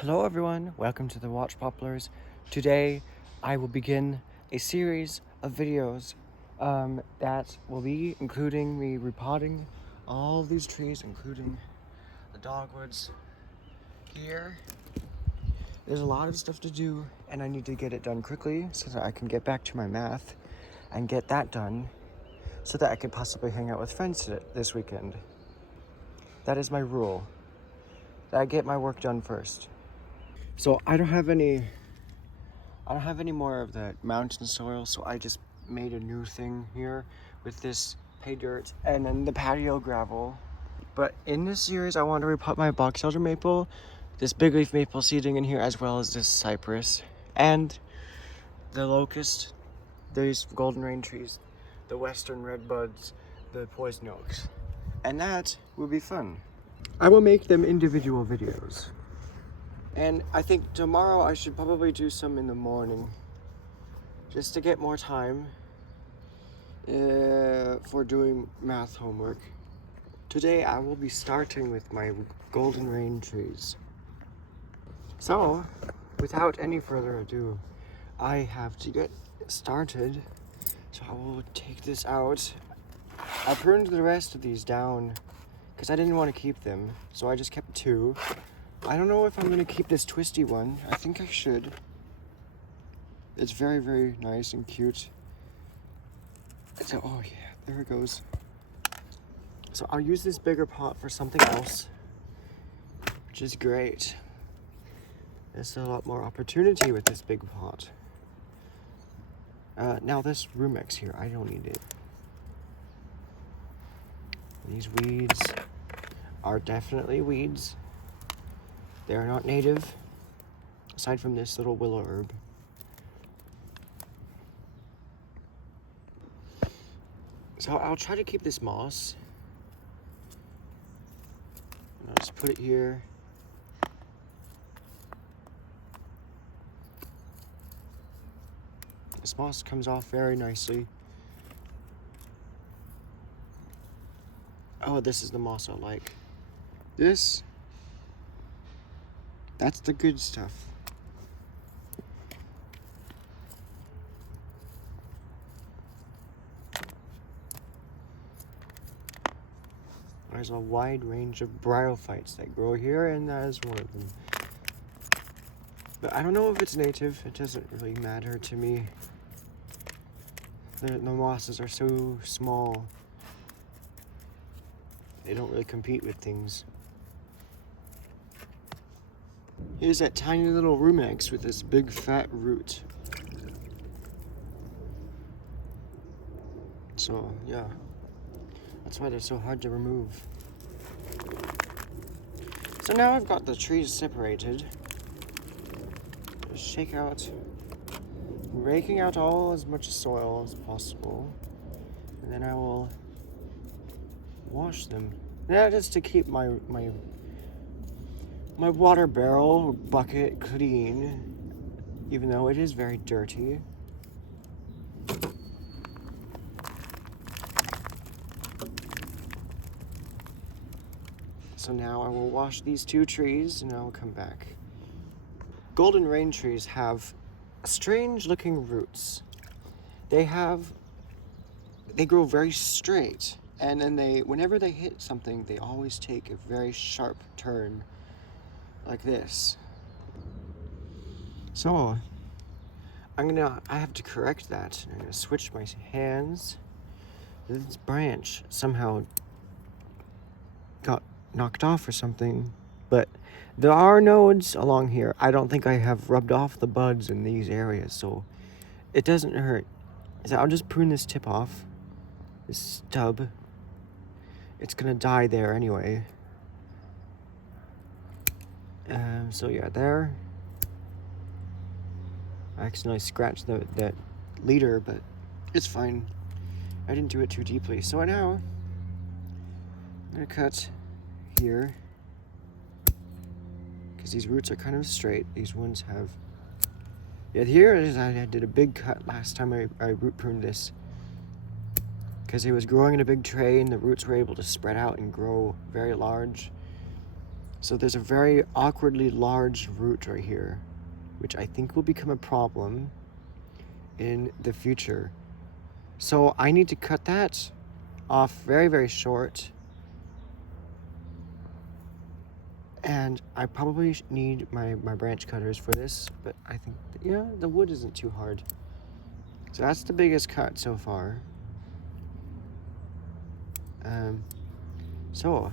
Hello everyone, welcome to the Watch Poplars. Today I will begin a series of videos that will be including me repotting all of these trees, including the dogwoods here. There's a lot of stuff to do and I need to get it done quickly so that I can get back to my math and get that done so that I could possibly hang out with friends this weekend. That is my rule, that I get my work done first. So I don't have any more of the mountain soil, so I just made a new thing here with this pay dirt and then the patio gravel. But in this series, I want to repot my box elder maple, this big leaf maple seeding in here, as well as this cypress and the locust, these golden rain trees, the western red buds, the poison oaks. And that will be fun. I will make them individual videos. And I think tomorrow I should probably do some in the morning just to get more time for doing math homework. Today I will be starting with my golden rain trees. So, without any further ado, I have to get started. So I will take this out. I pruned the rest of these down because I didn't want to keep them, so I just kept two. I don't know if I'm gonna keep this twisty one. I think I should. It's very, very nice and cute. So, oh yeah, there it goes. So I'll use this bigger pot for something else, which is great. There's a lot more opportunity with this big pot. Now this Rumex here, I don't need it. These weeds are definitely weeds. They're not native, aside from this little willow herb. So I'll try to keep this moss. I'll just put it here. This moss comes off very nicely. Oh, this is the moss I like. That's the good stuff. There's a wide range of bryophytes that grow here, and that is one of them. But I don't know if it's native. It doesn't really matter to me. The mosses are so small. They don't really compete with things. Here's that tiny little Rumex with this big fat root. So, yeah. That's why they're so hard to remove. So now I've got the trees separated. Just raking out all as much soil as possible. And then I will wash them. Yeah, just to keep my water barrel bucket clean, even though it is very dirty. So now I will wash these two trees and I will come back. Golden rain trees have strange looking roots. They grow very straight, and then whenever they hit something, they always take a very sharp turn like this. So I have to correct that. I'm gonna switch my hands. This branch somehow got knocked off or something, but there are nodes along here. I don't think I have rubbed off the buds in these areas, so it doesn't hurt. So I'll just prune this tip off, this stub. It's gonna die there anyway. So yeah, there. I accidentally scratched that leader, but it's fine. I didn't do it too deeply. So now I'm gonna cut here, because these roots are kind of straight. These ones have. Yeah, here it is. I did a big cut last time I root pruned this, because it was growing in a big tray and the roots were able to spread out and grow very large. So there's a very awkwardly large root right here, which I think will become a problem in the future. So I need to cut that off very, very short. And I probably need my branch cutters for this, but I think, yeah, the wood isn't too hard. So that's the biggest cut so far. So, I'll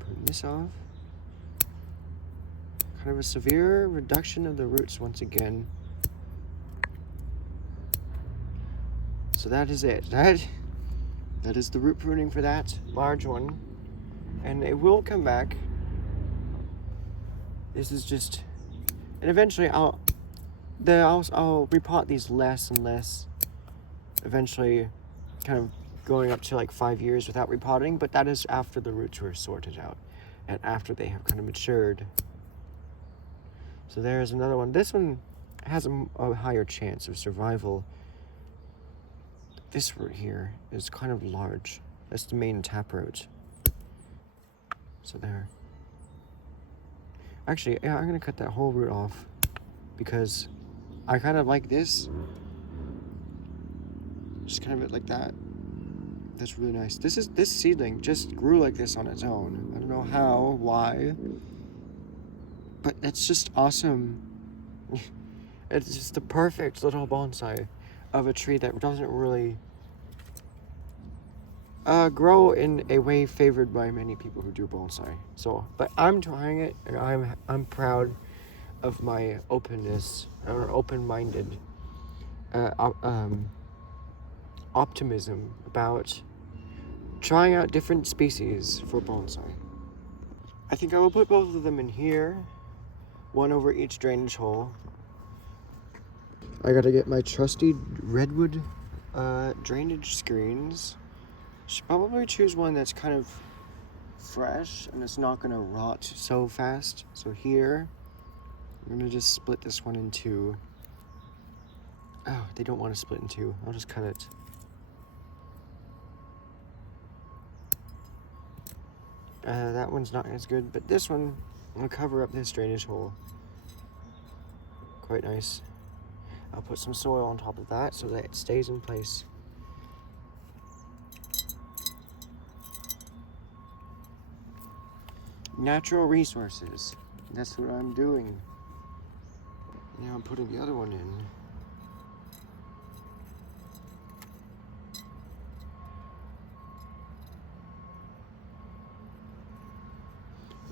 put this off. Kind of a severe reduction of the roots once again. So that is it. That is the root pruning for that large one. And it will come back. This is just, and eventually I'll repot these less and less. Eventually, kind of going up to like 5 years without repotting, but that is after the roots were sorted out and after they have kind of matured. So there's another one. This one has a higher chance of survival. This root here is kind of large. That's the main taproot. So there. Actually, yeah, I'm gonna cut that whole root off because I kind of like this. Just kind of it like that. That's really nice. This seedling just grew like this on its own. I don't know how, why, but it's just awesome. It's just the perfect little bonsai of a tree that doesn't really grow in a way favored by many people who do bonsai. So, but I'm trying it, and I'm proud of my openness or open-minded optimism about trying out different species for bonsai. I think I will put both of them in here, one over each drainage hole. I gotta get my trusty redwood drainage screens. Should probably choose one that's kind of fresh and it's not gonna rot so fast. So here, I'm gonna just split this one in two. Oh, they don't want to split in two. I'll just cut it. That one's not as good, but this one will cover up this drainage hole. Quite nice. I'll put some soil on top of that so that it stays in place. Natural resources. That's what I'm doing. Now I'm putting the other one in.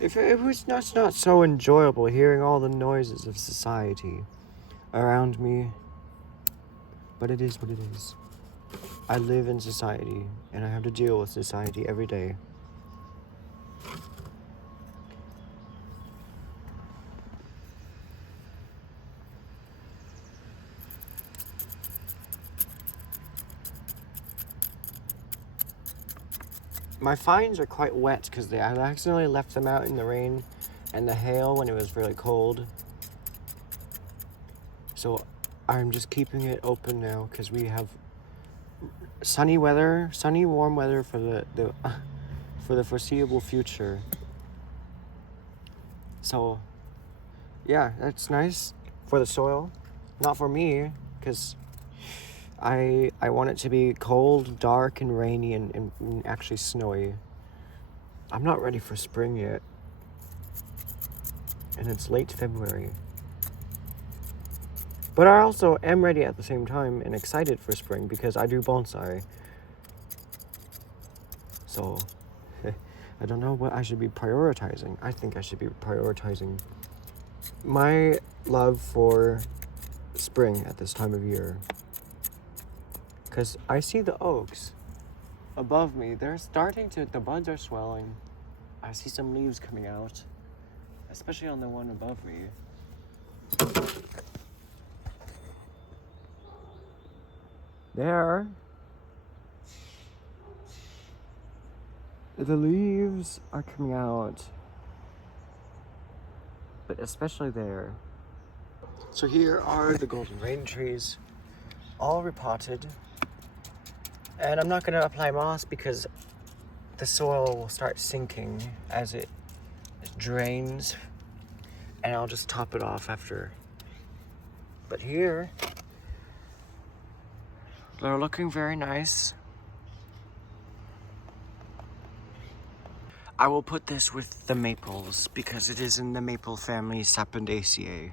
If it was not so enjoyable hearing all the noises of society around me, but it is what it is. I live in society, and I have to deal with society every day. My finds are quite wet because I accidentally left them out in the rain and the hail when it was really cold. So I'm just keeping it open now because we have sunny, warm weather for the foreseeable future. So yeah, that's nice for the soil, not for me, because I want it to be cold, dark, and rainy, and actually snowy. I'm not ready for spring yet. And it's late February. But I also am ready at the same time and excited for spring because I do bonsai. So, I don't know what I should be prioritizing. I think I should be prioritizing my love for spring at this time of year. Because I see the oaks above me. They're starting to, the buds are swelling. I see some leaves coming out, especially on the one above me. There. The leaves are coming out, but especially there. So here are the golden rain trees, all repotted. And I'm not going to apply moss because the soil will start sinking as it drains, and I'll just top it off after. But here, they're looking very nice. I will put this with the maples because it is in the maple family Sapindaceae.